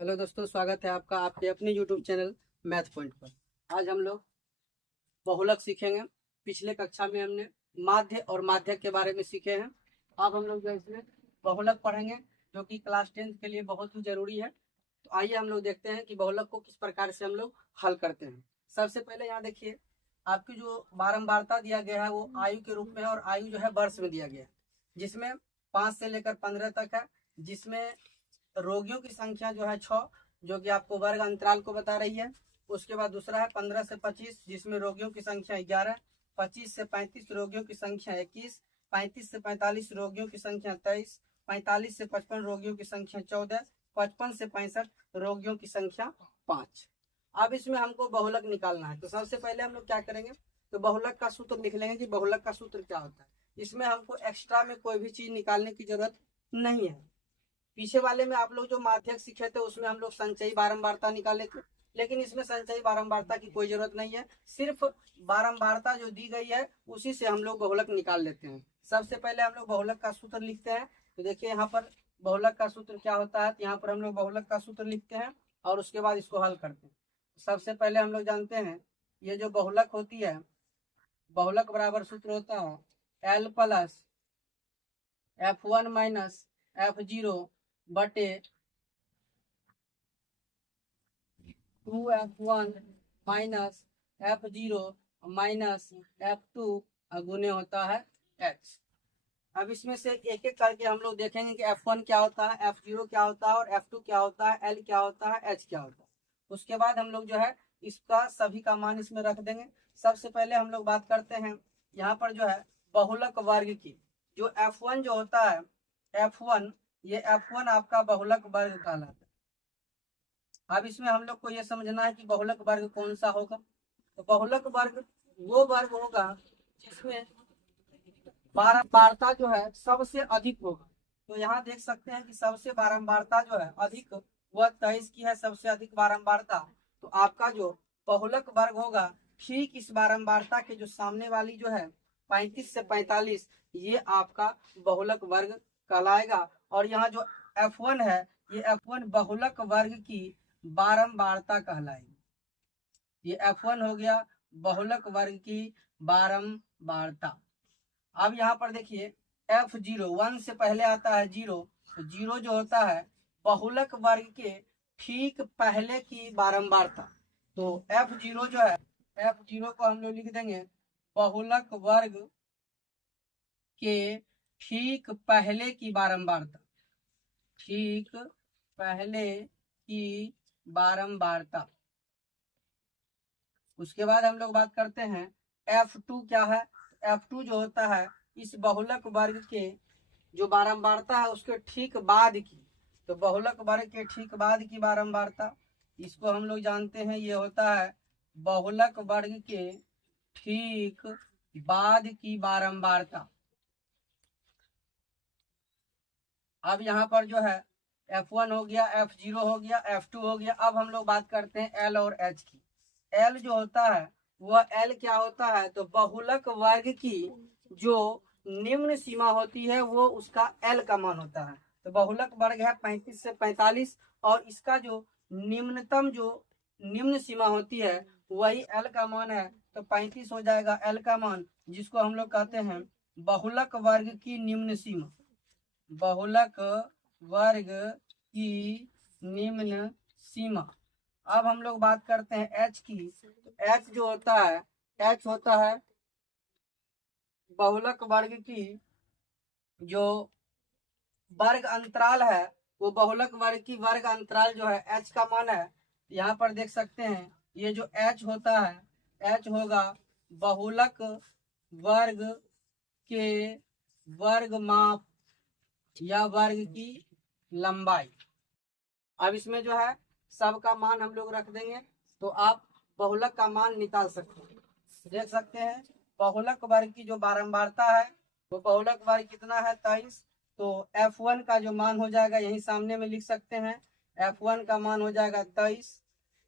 Hello दोस्तों, स्वागत है आपका आपके अपने यूट्यूब चैनल मैथ पॉइंट पर। आज हम लोग बहुलक सीखेंगे। पिछले कक्षा में हमने माध्य और माध्यक के बारे में सीखे हैं। अब हम लोग जो इसमें बहुलक पढ़ेंगे, जो कि क्लास 10 के लिए बहुत ही जरूरी है। तो आइए हम लोग देखते हैं कि बहुलक को किस प्रकार से हम लोग हल करते हैं। सबसे पहले यहाँ देखिए, आपकी जो बारंबारता दिया गया है वो आयु के रूप में है, और आयु जो है वर्ष में दिया गया है, जिसमें 5 से लेकर 15 तक है। जिसमें रोगियों की संख्या जो है 6, जो कि आपको वर्ग अंतराल को बता रही है। उसके बाद दूसरा है 15 से 25, जिसमें रोगियों की संख्या 11, 25 से 35 रोगियों की संख्या 21, 35 से 45 रोगियों की संख्या 23, 45 से 55 रोगियों की संख्या 14, 55 से 65 रोगियों की संख्या 5। अब इसमें हमको बहुलक निकालना है, तो सबसे पहले हम लोग क्या करेंगे, तो बहुलक का सूत्र लिख लेंगे कि बहुलक का सूत्र क्या होता है। इसमें हमको एक्स्ट्रा में कोई भी चीज निकालने की जरूरत नहीं है। पीछे वाले में आप लोग जो माध्यक सीखे थे उसमें हम लोग संचयी बारंबारता निकाले थे, लेकिन इसमें संचयी बारंबारता की कोई जरूरत नहीं है। सिर्फ बारंबारता जो दी गई है उसी से हम लोग बहुलक निकाल लेते हैं। सबसे पहले हम लोग बहुलक का सूत्र लिखते हैं। तो देखिए यहाँ पर बहुलक का सूत्र क्या होता है, तो यहाँ पर हम लोग बहुलक का सूत्र लिखते हैं और उसके बाद इसको हल करते हैं। सबसे पहले हम लोग जानते हैं, ये जो बहुलक होती है, बहुलक बराबर सूत्र होता है L plus F1 minus F0 बटे 2F1 minus F0 minus F2 गुने होता है H। अब इसमें से एक एक करके हम लोग देखेंगे कि F1 क्या होता है, F0 क्या होता है, और F2 क्या होता है, L क्या होता है, H क्या होता है। उसके बाद हम लोग जो है इसका सभी का मान इसमें रख देंगे। सबसे पहले हम लोग बात करते हैं यहाँ पर जो है बहुलक वर्ग की। जो F1 जो होता है, F1, ये F1 आपका बहुलक वर्ग कहलाता है। अब इसमें हम लोग को ये समझना है कि बहुलक वर्ग कौन सा होगा। तो बहुलक वर्ग वो वर्ग होगा जिसमें बारंबारता जो है सबसे अधिक होगा। तो यहाँ देख सकते हैं कि सबसे बारंबारता जो है अधिक, वह 23 की है, सबसे अधिक बारंबारता। तो आपका जो बहुलक वर्ग होगा, ठीक इस बारंबारता के जो सामने वाली जो है 35 से 45, ये आपका बहुलक वर्ग कहलाएगा। और यहाँ जो F1 है, ये F1 बहुलक वर्ग की बारंबारता कहलाएगी। ये F1 हो गया बहुलक वर्ग की बारंबारता। अब यहाँ पर देखिए F0, 1 से पहले आता है 0, तो 0 जो होता है बहुलक वर्ग के ठीक पहले की बारंबारता। तो F0 जो है, F0 को हम लोग लिख देंगे बहुलक वर्ग के ठीक पहले की बारंबारता, ठीक पहले की बारंबारता। उसके बाद हम लोग बात करते हैं F2 क्या है। F2 जो होता है इस बहुलक वर्ग के जो बारंबारता है उसके ठीक बाद की, तो बहुलक वर्ग के ठीक बाद की बारंबारता, इसको हम लोग जानते हैं ये होता है बहुलक वर्ग के ठीक बाद की बारंबारता। अब यहाँ पर जो है F1 हो गया, F0 हो गया, F2 हो गया। अब हम लोग बात करते हैं L और H की। L जो होता है वह L क्या होता है, तो बहुलक वर्ग की जो निम्न सीमा होती है वो उसका L का मान होता है। तो बहुलक वर्ग है 35 से 45, और इसका जो निम्नतम जो निम्न सीमा होती है वही L का मान है। तो 35 हो जाएगा L का मान, जिसको हम लोग कहते हैं बहुलक वर्ग की निम्न सीमा, बहुलक वर्ग की निम्न सीमा। अब हम लोग बात करते हैं H की। तो H जो होता है, H होता है बहुलक वर्ग की जो वर्ग अंतराल है, वो बहुलक वर्ग की वर्ग अंतराल जो है H का मान है। यहाँ पर देख सकते हैं ये जो H होता है, H होगा बहुलक वर्ग के वर्ग माप या वर्ग की लंबाई। अब इसमें जो है सबका मान हम लोग रख देंगे, तो आप बहुलक का मान निकाल सकते हैं। देख सकते हैं बहुलक वर्ग की जो बारंबारता है वो बहुलक वर्ग कितना है, 23। तो F1 का जो मान हो जाएगा यही सामने में लिख सकते हैं, F1 का मान हो जाएगा 23।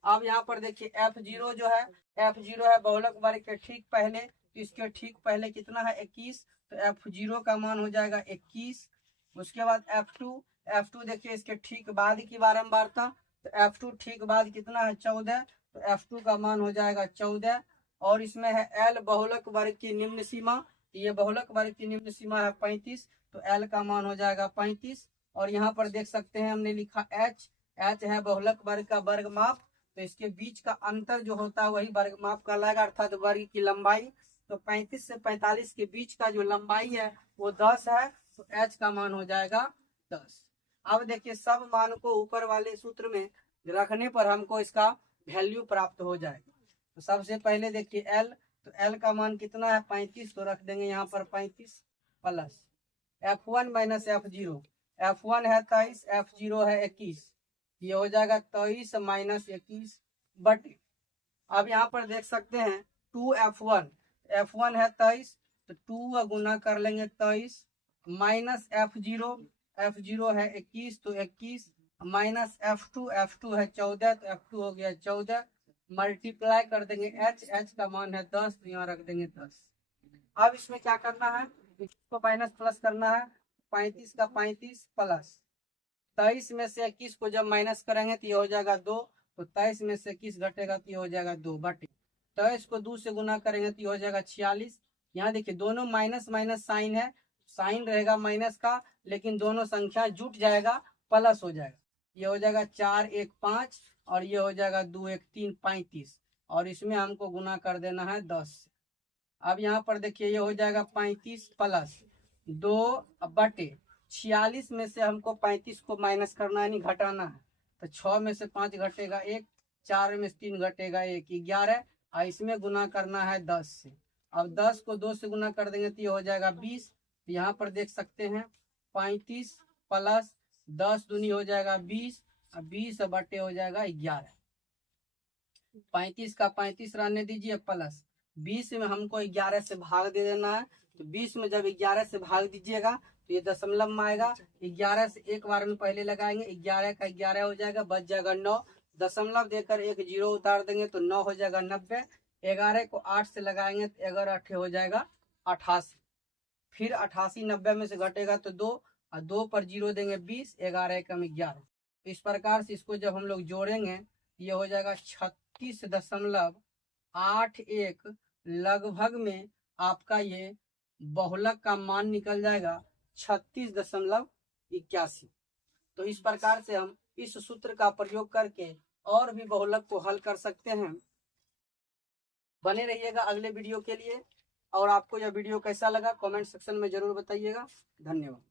अब यहाँ पर देखिए F0 जो है, F0 है बहुलक वर्ग के ठीक पहले, तो इसके ठीक पहले कितना है 21, तो F0 का मान हो जाएगा 21। उसके बाद F2 देखिए इसके ठीक बाद की बारंबारता, तो F2 ठीक बाद कितना है 14, तो F2 का मान हो जाएगा 14। और इसमें है L बहुलक वर्ग की निम्न सीमा, ये बहुलक वर्ग की निम्न सीमा है 35, तो L का मान हो जाएगा 35। और यहाँ पर देख सकते हैं हमने लिखा H, H है बहुलक वर्ग का वर्ग माप, तो इसके बीच का अंतर जो होता है वही वर्ग माप का लगेगा, अर्थात वर्ग की लंबाई। तो 35 से 45 के बीच का जो लंबाई है वो 10 है, तो H का मान हो जाएगा 10। अब देखिए सब मान को ऊपर वाले सूत्र में रखने पर हमको इसका वैल्यू प्राप्त हो जाएगा। तो सबसे पहले देखिए L, तो L का मान कितना है 35, तो रख देंगे यहाँ पर 35 plus F1 minus F0, F1 है 23, F0 है 21, ये हो जाएगा 23 माइनस 21 बटे। अब यहाँ पर देख सकते हैं 2F1, F1 है 23, तो 2 गुना कर लेंगे 23 माइनस F0, F0 है 21, तो 21 माइनस F2, F2 है 14, तो F2 हो गया 14, मल्टीप्लाई कर देंगे H, H का मान है 10, तो यहाँ रख देंगे 10। अब इसमें क्या करना है, इसको माइनस प्लस करना है, 35 का 35 प्लस 23 में से 21 को जब माइनस करेंगे तो ये हो जाएगा 2, तो 23 में से 21 घटेगा तो ये हो जाएगा 2 बटे 23 को 2 से गुना करेंगे तो ये हो जाएगा 46। यहाँ देखिए दोनों माइनस माइनस साइन है, साइन रहेगा माइनस का, लेकिन दोनों संख्या जुट जाएगा प्लस हो जाएगा, ये हो जाएगा 4 1 5 और ये हो जाएगा 2 1 3 35, और इसमें हमको गुना कर देना है 10। अब यहाँ पर देखिए ये हो जाएगा 35 प्लस 2 बटे 46 में से हमको 35 को माइनस करना है, नहीं घटाना है, तो 6 में से 5 घटेगा 1, 4 में से 3 घटेगा 1, 11, और इसमें गुना करना है 10 से। अब 10 को 2 से गुना कर देंगे तो ये हो जाएगा 20। तो यहाँ पर देख सकते हैं 35 प्लस 10 दूनी हो जाएगा 20, और 20 बटे हो जाएगा 11। 35 का 35 रहने दीजिए प्लस 20 में हमको 11 से भाग दे देना है, तो 20 में जब 11 से भाग दीजिएगा तो ये दशमलव में आएगा, 11 से एक बार में पहले लगाएंगे, 11 का 11 हो जाएगा, बच जाएगा 9, दशमलव देकर एक जीरो उतार देंगे तो 9 हो जाएगा 90, 11 को 8 से लगाएंगे तो 11 8 हो जाएगा 88, फिर 88 90 में से घटेगा तो 2, और 2 पर जीरो देंगे 20, 11 एकम 11। इस प्रकार से इसको जब हम लोग जोड़ेंगे ये हो जाएगा 36.81, लगभग में आपका ये बहुलक का मान निकल जाएगा 36.81। तो इस प्रकार से हम इस सूत्र का प्रयोग करके और भी बहुलक को हल कर सकते हैं। बने रहिएगा अगले वीडियो के लिए, और आपको यह वीडियो कैसा लगा कमेंट सेक्शन में जरूर बताइएगा। धन्यवाद।